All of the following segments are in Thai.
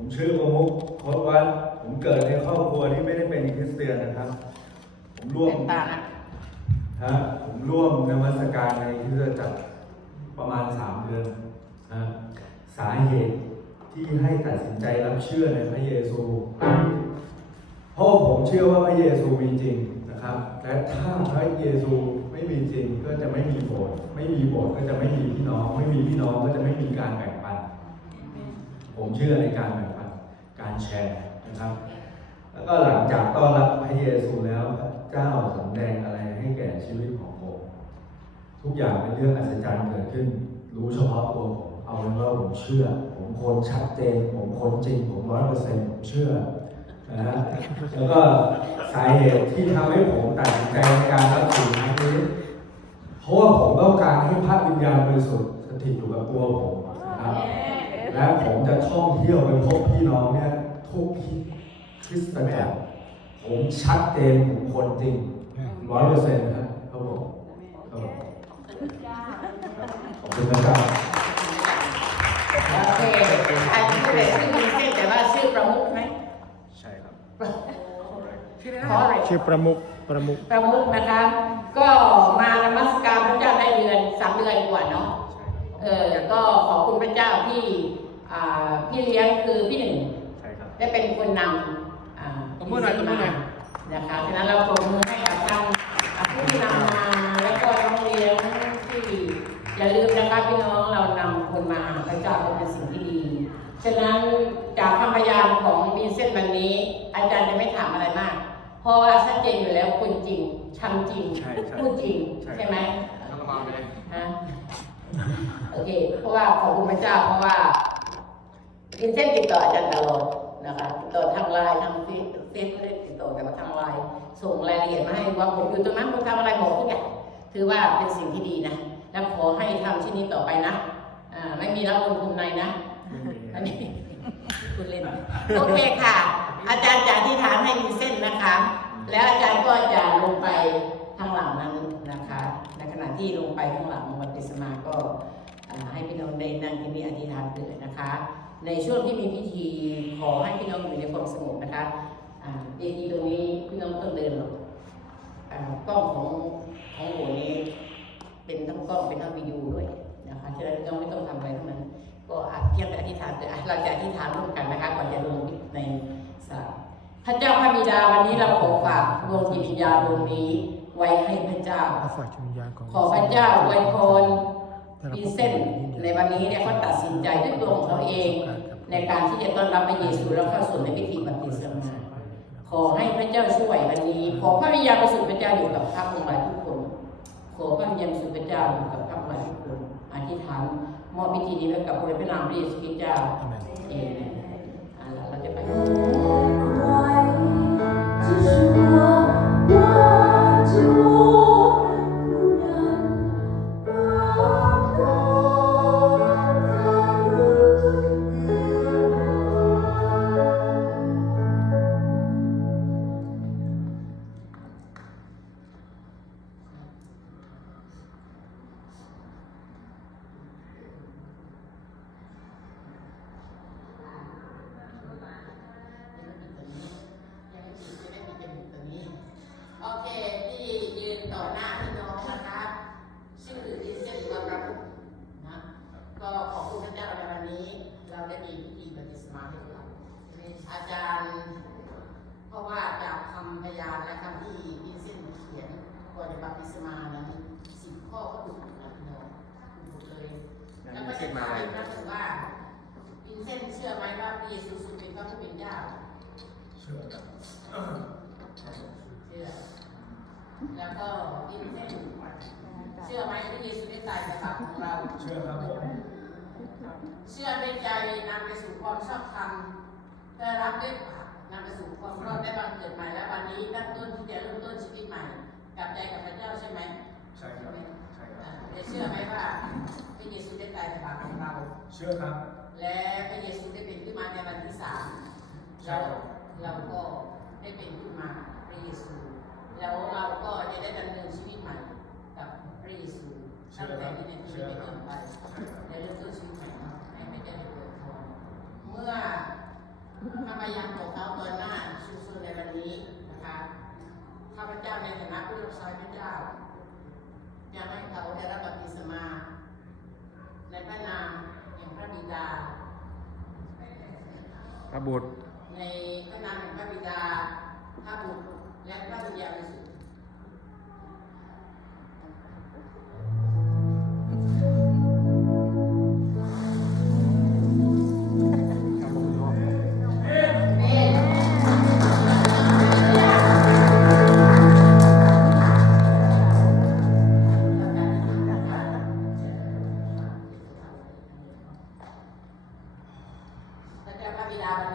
ผมชื่อประมุขโคตวัดผมเกิดในครอบครัวที่ไม่ได้เป็นคริสเตียนนะครับ ผมร่วมเป็นตานะฮะผมร่วมนมัสการในคริสตจักรประมาณสามเดือนนะสาเหตุที่ให้ตัดสินใจรับเชื่อในพระเยซูเพราะผมเชื่อว่าพระเยซูมีจริงนะครับ และถ้าพระเยซูไม่มีจริงก็จะไม่มีโบสถ์ไม่มีโบสถ์ก็จะไม่มีพี่น้อง ไม่มีพี่น้องก็จะไม่มีการแบ่งปัน ผมเชื่อในการแบ่งปัน การแชร์นะครับ แล้วก็หลังจากต้อนรับพระเยซูแล้วพระเจ้าสำแดงอะไรให้แก่ชีวิตของผม ทุกอย่างเป็นเรื่องอัศจรรย์เกิดขึ้น รู้เฉพาะตัวผมเอาเป็นว่าผมเชื่อ ผมคนชัดเจน ผมคนจริง ผมร้อยเปอร์เซ็นต์ผมเชื่อนะฮะแล้วก็สาเหตุที่ทำให้ผมตัดสินใจในการรับสิ่งนี้เพราะว่าผมต้องการให้พระวิญญาณบริสุทธิ์สถิตอยู่กับตัวผมนะครับ และผมจะท่องเที่ยวไปพบพี่น้องเนี่ยทุกคริสตจักรผมชัดเจนผมคนจริงร้อยเปอร์เซ็นต์ครับครับผมครับผมขอบคุณนะครับโอเคใครชื่ออะไรชื่อมีเส้นแต่ว่าชื่อประมุขไหมใช่ครับขออะไรชื่อประมุขประมุขประมุขนะคะ ก็มานมัสการพระเจ้าได้เดือนสามเดือนกว่าเนาะ เออก็ขอบคุณพระเจ้าที่อ่าพี่เลี้ยงคือพี่หนึ่งใช่ครับ ได้เป็นคนนำอ่าตบมือหน่อยตบมือหน่อย นะคะฉะนั้นเราปรบมือให้กับทางอ่าผู้ที่นำมาแล้วก็น้องเลี้ยงที่อย่าลืมนะคะพี่น้องเรานำคนมาหาพระเจ้าก็เป็นสิ่งที่ดี ฉะนั้นจากคำพยานของวินเซนต์วันนี้ อาจารย์จะไม่ถามอะไรมาก เพราะว่าชัดเจนอยู่แล้วคนจริงทำจริงใช่ใช่พูดจริงใช่ ใช่ไหม ต้องมาไปเลยฮะ โอเค เพราะว่าขอบคุณพระเจ้าเพราะว่าวินเซนต์ติดต่ออาจารย์ตลอดนะคะติดต่อทางไลน์ทางเฟซเฟซไม่ได้ติดต่อแต่ว่าทางไลน์ส่งรายละเอียดมาให้ว่าผมอยู่ตรงนั้นผมทำอะไรบอกทุกอย่างถือว่าเป็นสิ่งที่ดีนะและขอให้ทำชิ้นนี้ต่อไปนะอ่าไม่มีรับลงทุนในนะอันนี้คุณเล่นโอเคค่ะ อาจารย์จะอธิษฐานให้มีเส้นนะคะ แล้วอาจารย์ก็จะลงไปข้างหลังนั้นนะคะ ในขณะที่ลงไปข้างหลังวันติสมาก็อ่า ให้พี่น้องได้นั่งที่นี่อธิษฐานเกิดนะคะ ในช่วงที่มีพิธีขอให้พี่น้องอยู่ในความสงบนะคะอ่าเวทีตรงนี้พี่น้องไม่ต้องเดินหรอกอ่ากล้องของของโหนี้เป็นทั้งกล้องเป็นทั้งวิดีโอด้วยนะคะฉะนั้นพี่น้องไม่ต้องทำอะไรทั้งนั้น ก็อาจเพียงแต่อธิษฐานแต่เราจะอธิษฐานร่วมกันนะคะก่อนจะลงในสระพระเจ้าพระบิดาวันนี้เราขอฝากดวงจิตวิญญาณดวงนี้ไว้ให้พระเจ้าอาศัยวิญญาณของขอพระเจ้าอวยพร วินเซนต์ในวันนี้เนี่ยเขาตัดสินใจด้วยตัวของเขาเอง ในการที่จะต้อนรับพระเยซูแล้วเข้าสู่ในพิธีบัพติศมาขอให้พระเจ้าช่วยวันนี้ ขอพระวิญญาณบริสุทธิ์พระเจ้าอยู่กับพระองค์หลายทุกคน ขอพระวิญญาณบริสุทธิ์พระเจ้าอยู่กับพระองค์หลายทุกคนอธิษฐานมอบพิธีนี้ไว้กับพระพระนามพระเยซูคริสต์เจ้าอาเมนเองอ่าเราจะไป แล้วก็จะถามอีกครั้งหนึ่งว่าดิเซนเชื่อไหมว่าพระเยซูทรงเป็นพระผู้เป็นเจ้าเชื่อครับเชื่อแล้วก็อินเซนเชื่อไหมที่เยซูได้ตายในบาปของเราเชื่อครับผมเชื่อด้วยใจนำไปสู่ความชอบธรรมได้รับด้วยปากนำไปสู่ความรอดได้บังเกิดใหม่และวันนี้ตั้งต้นที่จะเริ่มต้นชีวิตใหม่กลับใจกับพระเจ้าใช่ไหมใช่ครับ จะเชื่อไหมว่าพระเยซูได้ตายในบาปของเรา เชื่อครับ และพระเยซูได้เป็นขึ้นมาในวันที่สามเราเราก็ได้เป็นขึ้นมาพระเยซู แล้วเราก็จะได้ดำเนินชีวิตใหม่กับพระเยซูตั้งแต่ที่ในชีวิตเป็นต้นไปและเริ่มต้นชีวิตใหม่ให้ไม่ได้เป็นเกิดทองเมื่อพระมายาของเขาตัวหน้าชูงสุดในวันนี้นะคะข้าพเจ้าในฐานะผู้รับใช้พระเจ้า บท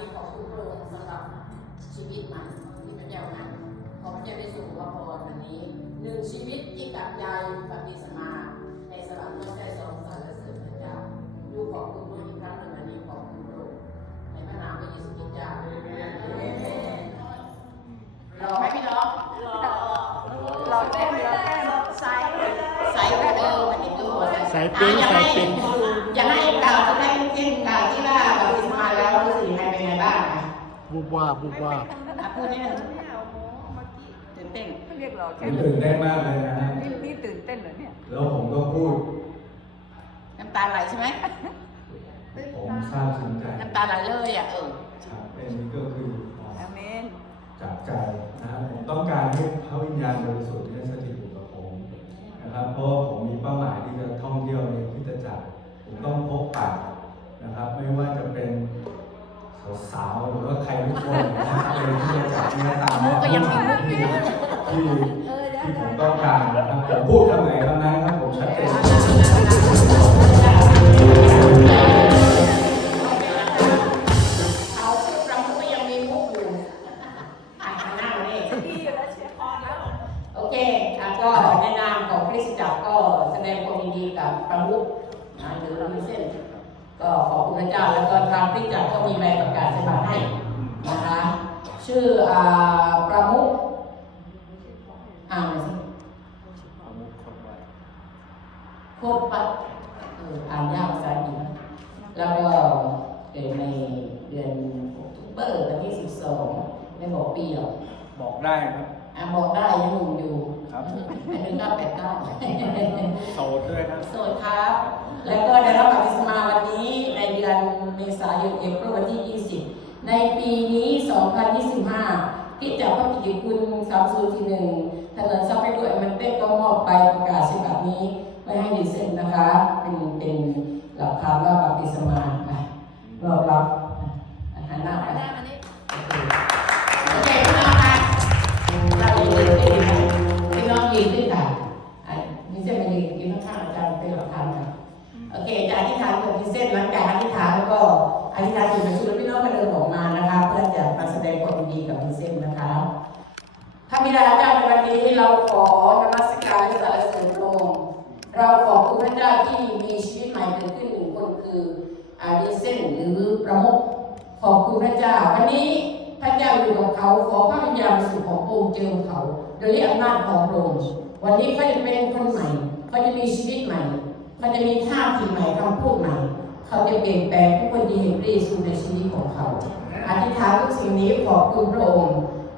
นี้ขอบคุณพระองค์สำหรับชีวิตใหม่ที่พระเจ้าให้นขอพระเจ้าได้ส่งพระพรวันนี้หนึ่งชีวิตที่กลับใจปฏิสมาในสวรรค์ก็ได้ทรงสรรเสริญพระเจ้าดูขอบคุณด้วยอีกครั้งหนึ่งวันนี้ขอบคุณพระองค์ในพระนามพระเยซูคริสต์เจ้ารอไหมพี่น้องเราเต้นเราเต้นไซส์ใส่แบบเออมันติดตัวสายปิ้งสายปิ้ง บุบว่าบบุบว่าบอะพูดนิดนึงเนี่ยโอ้โหเมื่อกี้ตื่นเต้นเขาเรียกเราผแค่มตื่นเต้นมากเลยนะฮะนี่นี่ตื่นเต้นเหรอเนี่ย แล้วผมก็พูด น้ำตาไหลใช่ไหมผมซาบซึ้งใจน้ำตาไหลเลยอะเออครับอันนี้ก็คืออาเมนจากใจนะครับผมต้องการให้พระวิญญาณบริสุทธิ์ได้สถิตอยู่กับผมนะครับเพราะว่าผมมีเป้าหมายที่จะท่องเที่ยวในคริสตจักรผมต้องพบปะนะครับ ไม่ว่าจะเป็นสาวๆหรือว่า ใครทุกคนนะครับในคริสตจักรเนี่ยตามก็ยังมีมุกอยู่นะที่ที่ผมต้องการนะครับผมพูดคำไหนคำนั้นครับผมชัดเจนเอาชื่อเราก็ยังมีมุกอยู่อ่านั่งนี่ดีอยู่แล้วเชียร์พอแล้วโอเคก็ในนามของคริสตจักรก็แสดงความดีกับประมุขนะหรือเราเส้นก็ขอบคุณพระเจ้าแล้วก็ทางคริจักรก็มีใบประกาศฉบับให้ นะคะชื่ออ่าประมุขอ่านหน่อยสิโคตรปัดเอออ่านยากภาษาอังกฤษนะแล้วก็เกิดในเดือนออกตุเบอร์วันที่12ไม่บอกปีหรอกบอกได้ครับอะบอกได้ยังหนุ่มอยู่ครับอันนึงก็แปดเก้าโสดด้วยครับสวัสดีครับ แล้วก็ได้รับบัพติศมาวันนี้ในเดือนเมษายนเอพริลวันที่20ในปีนี้ 2025 ที่จากพระกิตติคุณ สามสูทีหนึ่งถนนซับไปด้วยมันเต้นก็มอบใบประกาศฉบับนี้ไว้ให้ดิเซนนะคะ เป็นเป็นหลักฐานว่าปฏิสมาอะรอบรับ บิดาเจ้าในวันนี้เราขอนมัสการและสรรเสริญพระองค์เราขอบคุณพระเจ้าที่มีชีวิตใหม่เกิดขึ้นหนึ่งคนคืออาดิเซนหรือประมุขขอบคุณพระเจ้า วันนี้พระเจ้าอยู่กับเขาขอพระวิญญาณบริสุทธิ์ของพระองค์เจิมเขา โดยอำนาจของพระองค์วันนี้เขาจะเป็นคนใหม่เขาจะมีชีวิตใหม่มันจะมีท่าทีใหม่คำพูดใหม่ เขาจะเปลี่ยนแปลงทุกคนที่เห็นพระเยซูในชีวิตของเขา อธิษฐานทุกสิ่งนี้ขอบคุณพระองค์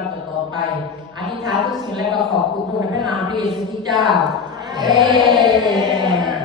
วันต่อๆไป อธิษฐานทุกสิ่งและก็ขอบคุณพระองค์ในพระนามพระเยซูคริสต์เจ้าเอ